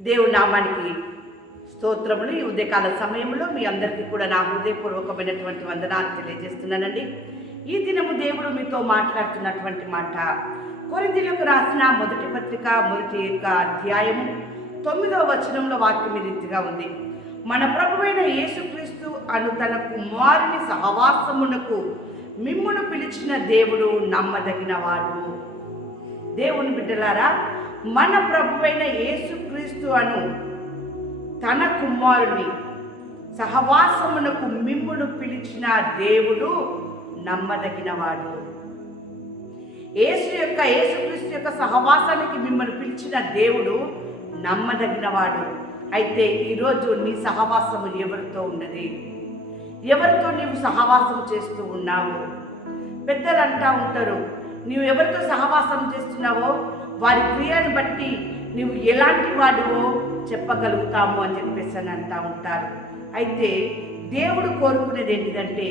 దేవుడి నామానికి స్తోత్రములు. ఈ ఉదయకాల సమయంలో మీ అందరికీ కూడా నా హృదయపూర్వకమైనటువంటి వందనాలు తెలియజేస్తున్నానండి. ఈ దినము దేవుడు మీతో మాట్లాడుతున్నటువంటి మాట కొరింథీయులకు రాసిన మొదటి పత్రిక మొదటి యొక్క అధ్యాయము తొమ్మిదవ వచనంలో వాక్యం రీతిగా ఉంది. మన ప్రభువైన యేసుక్రీస్తు అను తన కుమారుని సహవాసమునకు మిమ్మును పిలిచిన దేవుడు నమ్మదగినవాడు. దేవుని బిడ్డలారా మన ప్రభువైన యేసు క్రీస్తు అను తన కుమారుని సహవాసమునకు మిమ్మును పిలిచిన దేవుడు నమ్మదగినవాడు. యేసు యొక్క యేసుక్రీస్తు యొక్క సహవాసానికి మిమ్మల్ని పిలిచిన దేవుడు నమ్మదగినవాడు. అయితే ఈరోజు నీ సహవాసము ఎవరితో ఉన్నది? ఎవరితో నీవు సహవాసం చేస్తూ ఉన్నావు? పెద్దలు అంటా ఉంటారు నీవు ఎవరితో సహవాసం చేస్తున్నావో? వారి క్రియను బట్టి నువ్వు ఎలాంటి వాడివో చెప్పగలుగుతాము అని చెప్పేసి అని అంటా ఉంటారు. అయితే దేవుడు కోరుకునేది ఏంటిదంటే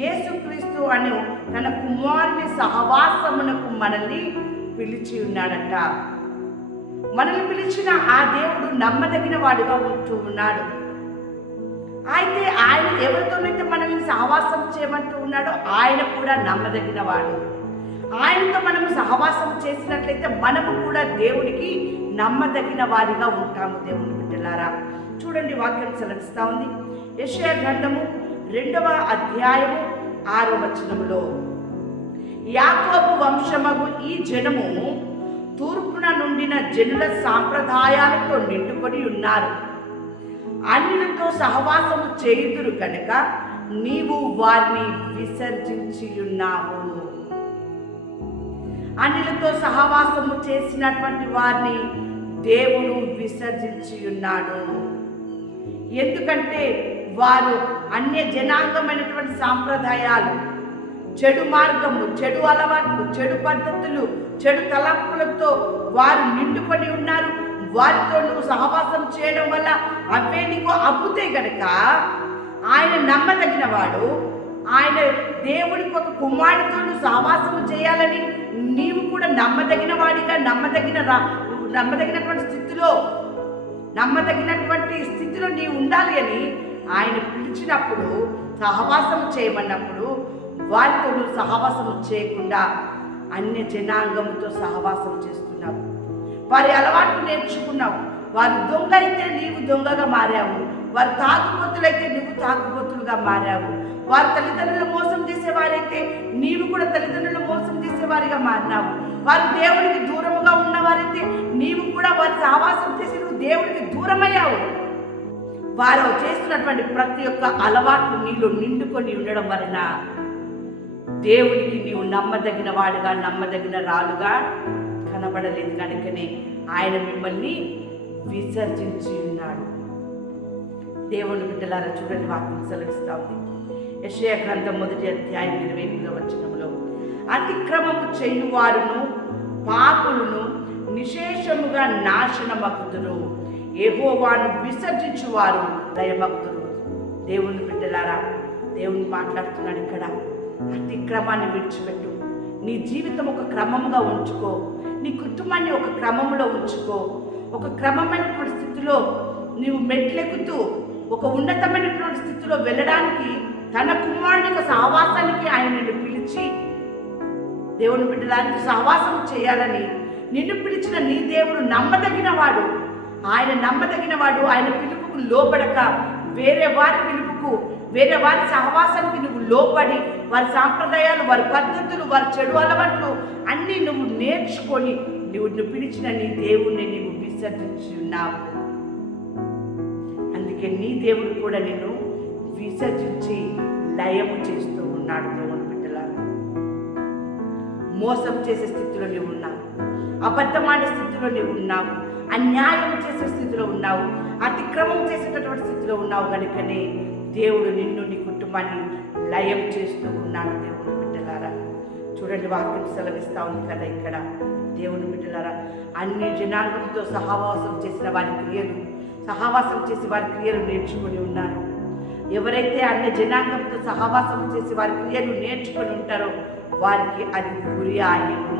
యేసుక్రీస్తు అను తన కుమారుని సహవాసమునకు మనల్ని పిలిచి ఉన్నాడట. మనల్ని పిలిచిన ఆ దేవుడు నమ్మదగిన వాడుగా ఉంటూ ఉన్నాడు. అయితే ఆయన ఎవరితోనైతే మనల్ని సహవాసం చేయమంటూ ఉన్నాడో ఆయన కూడా నమ్మదగిన వాడు. ఆయనతో మనము సహవాసం చేసినట్లయితే మనము కూడా దేవునికి నమ్మదగిన వారిగా ఉంటాము దేవుని బిడ్డలారా. చూడండి వాక్యం సెలవిస్తా ఉంది. యెషయా గ్రంథము రెండవ అధ్యాయము ఆరో వచనములో యాకోబు వంశమగు ఈ జనము తూర్పున నుండిన జనుల సాంప్రదాయాలతో నిండుకొని ఉన్నారు. అన్యులతో సహవాసము చేయుదురు కనుక నీవు వారిని విసర్జించి ఉన్నావు అనిలతో సహవాసము చేసినటువంటి వారిని దేవుడు విసర్జించి ఉన్నాడు ఎందుకంటే వారు అన్య జనాంగమైనటువంటి సాంప్రదాయాలు చెడు మార్గము చెడు అలవాట్లు చెడు పద్ధతులు చెడు తలంపులతో వారు నిండుకొని ఉన్నారు. వారితో నువ్వు సహవాసం చేయడం వల్ల అవే నీకు అబ్బుతే గనక ఆయన నమ్మదగిన వాడు ఆయన దేవుడికి ఒక కుమారుడితో నువ్వు సహవాసం చేయాలని నీవు కూడా నమ్మదగిన వాడిగా నమ్మదగిన రా నమ్మదగినటువంటి స్థితిలో నమ్మదగినటువంటి స్థితిలో నీవు ఉండాలి అని ఆయన పిలిచినప్పుడు సహవాసం చేయమన్నప్పుడు వారితో నువ్వు సహవాసం చేయకుండా అన్య జనాంగంతో సహవాసం చేస్తున్నావు. వారి అలవాట్లు నేర్చుకున్నావు. వారు దొంగ అయితే నీవు దొంగగా మారావు. వారు తాగుబోతులైతే నువ్వు తాగుబోతులుగా మారావు. వారి తల్లిదండ్రులు మోసం చేసేవారైతే నీవు వారిగా మారినావు. వారు దేవునికి దూరముగా ఉన్నవారైతే నీవు కూడా వారి ఆవాసం చేసి నువ్వు దేవునికి దూరమయ్యావు. వారు చేస్తున్నటువంటి ప్రతి ఒక్క అలవాట్లు నీలో నిండుకొని ఉండడం వలన దేవునికి నీవు నమ్మదగిన వాడుగా నమ్మదగిన రాలుగా కనబడలేదు. కనుకనే ఆయన మిమ్మల్ని విసర్జించి ఉన్నాడు. దేవుని బిడ్డలారా చూడండి వాక్యం సెలవిస్తా ఉంది. యెషయా గ్రంథం మొదటి అధ్యాయం ఇరవై ఎనిమిదవ వచనంలో అతిక్రమము చేయువారును పాపులను నిశేషముగా నాశనమగుదురు. ఏహోవాను విసర్జించువారు దయమగుతురు దేవుని బిడ్డలారా దేవుని మాట్లాడుతున్నాడు ఇక్కడ. అతిక్రమాన్ని విడిచిపెట్టు. నీ జీవితం ఒక క్రమంగా ఉంచుకో. నీ కుటుంబాన్ని ఒక క్రమంలో ఉంచుకో. ఒక క్రమమైన పరిస్థితిలో నీవు మెట్లెక్కుతూ ఒక ఉన్నతమైనటువంటి స్థితిలో వెళ్ళడానికి తన కుమారుని సహవాసానికి ఆయన నిన్ను పిలిచి దేవుని బిడ్డలాంటి సహవాసం చేయాలని నిన్ను పిలిచిన నీ దేవుడు నమ్మదగిన వాడు ఆయన నమ్మదగిన వాడు ఆయన పిలుపుకు లోపడక వేరే వారి పిలుపుకు వేరే వారి సహవాసానికి నువ్వు లోపడి వారి సాంప్రదాయాలు వారి పద్ధతులు వారి చెడు అలవాట్లు అన్నీ నువ్వు నేర్చుకొని నువ్వు పిలిచిన నీ దేవుణ్ణి నువ్వు విసర్జించి ఉన్నావు అందుకే నీ దేవుడు కూడా నేను విసర్జించి లయము చేస్తూ ఉన్నాడు దేవుని బిడ్డలారు. మోసం చేసే స్థితిలో నీవు ఉన్నావు. అబద్ధమాడే స్థితిలో నీవు ఉన్నావు. అన్యాయం చేసే స్థితిలో ఉన్నావు. అతిక్రమం చేసేటటువంటి స్థితిలో ఉన్నావు కనుకనే దేవుడు నిన్ను నీ కుటుంబాన్ని లయం చేస్తూ ఉన్నాడు దేవుని బిడ్డలారా. చూడండి వాక్యం సెలవిస్తా ఉంది కదా ఇక్కడ. దేవుని బిడ్డలారా అన్ని జనాంగంతో సహవాసం చేసిన వారి క్రియలు సహవాసం చేసి వారి క్రియలు నేర్చుకొని ఉన్నారు. ఎవరైతే అన్ని జనాంగంతో సహవాసం చేసి వారి క్రియలు నేర్చుకొని ఉంటారో వారికి అది గురి ఆయను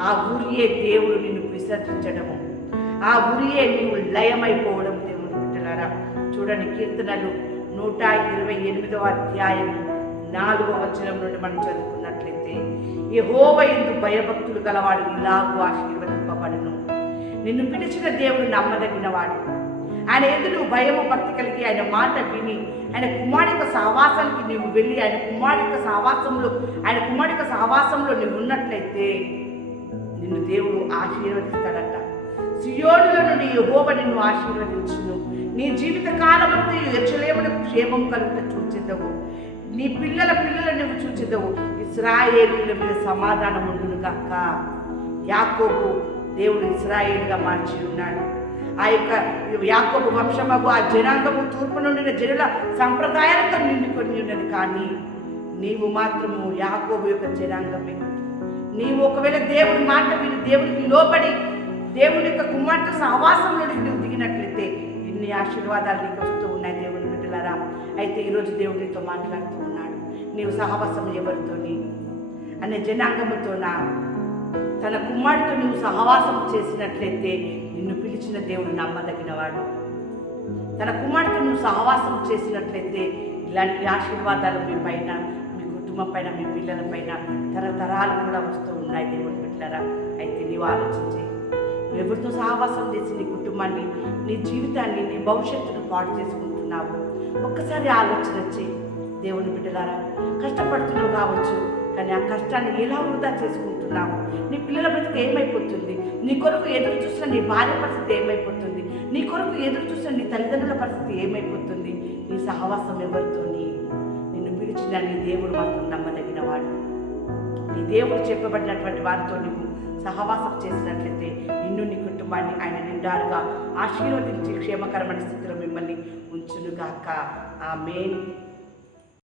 ఆ గురియే దేవుడు నిన్ను విసర్జించడము ఆ ఉరియే నీవు లయమైపోవడం దేవుడు పెట్టలారా చూడండి కీర్తనలు నూట ఇరవై ఎనిమిదవ అధ్యాయం నాలుగవ వచనం నుండి మనం చదువుకున్నట్లయితే యెహోవ ఎందు భయభక్తులు గలవాడు ఇలాగూ ఆశీర్వదింపబడును. నిన్ను పిలిచిన దేవుడు నమ్మదగినవాడు. ఆయన ఎందుకు భయము భక్తి కలిగి ఆయన మాట విని ఆయన కుమారిక సహవాసానికి నీవు వెళ్ళి ఆయన కుమారిక సహవాసంలో ఆయన కుమారిక సహవాసంలో నువ్వు ఉన్నట్లయితే నిన్ను దేవుడు ఆశీర్వదిస్తాడట. సియోనుల నుండి యెహోవ నిన్ను ఆశీర్వదించును. నీ జీవిత కాలమంతా యక్షలేమునకు క్షేమం కలుగుట చూచిద్దవు నీ పిల్లల పిల్లల నువ్వు చూచిద్దవు ఇస్రాయేలీల మీద సమాధానం ఉండును గాక. యాకోబు దేవుడు ఇస్రాయేలుగా మార్చి ఉన్నాడు. ఆ యొక్క యాకోబు వంశమగు ఆ జనాంగము తూర్పు నుండిన జనుల సంప్రదాయాలతో నిండుకొని ఉన్నది. కానీ నీవు మాత్రము యాకోబు యొక్క జనాంగమే. నీవు ఒకవేళ దేవుడి మాట విని దేవుడికి లోబడి దేవుని యొక్క కుమార్తె సహవాసంలో నువ్వు దిగినట్లయితే ఇన్ని ఆశీర్వాదాలు నీకు వస్తూ ఉన్నాయి దేవుని బిడ్డలారా. అయితే ఈరోజు దేవుడు నీతో మాట్లాడుతూ ఉన్నాడు. నీవు సహవాసం ఎవరితోని? అనే జనాంగముతోనా? తన కుమారుడితో నువ్వు సహవాసం చేసినట్లయితే నిన్ను పిలిచిన దేవుడు నమ్మదగినవాడు తన కుమారుడితో నువ్వు సహవాసం చేసినట్లయితే ఇలాంటి ఆశీర్వాదాలు మీ పైన మీ కుటుంబం పైన మీ పిల్లల పైన తరతరాలు కూడా వస్తూ ఉన్నాయి దేవుని బిడ్డలారా. అయితే నీవు ఆలోచించే. నువ్వు ఎవరితో సహవాసం చేసి నీ కుటుంబాన్ని నీ జీవితాన్ని నీ భవిష్యత్తును పాడు చేసుకుంటున్నావు? ఒక్కసారి ఆలోచన వచ్చి దేవుని బిడ్డలారా కష్టపడుతున్నావు కావచ్చు కానీ ఆ కష్టాన్ని ఎలా వృధా చేసుకుంటున్నావు? నీ పిల్లల బ్రతికి ఏమైపోతుంది? నీ కొరకు ఎదురు చూసిన నీ భార్య పరిస్థితి ఏమైపోతుంది? నీ కొరకు ఎదురు చూసిన నీ తల్లిదండ్రుల పరిస్థితి ఏమైపోతుంది? నీ సహవాసం ఎవరితోని? నిన్ను పిలిచిన నీ దేవుడు మాత్రం నమ్మదగినవాడు. నీ దేవుడు చెప్పబడినటువంటి వారితో నువ్వు సహవాసం చేసినట్లయితే నిన్ను నీ కుటుంబాన్ని ఆయన నిండారుగా ఆశీర్వదించి క్షేమకరమైన స్థితిలో మిమ్మల్ని ఉంచునుగాక. ఆ మెయిన్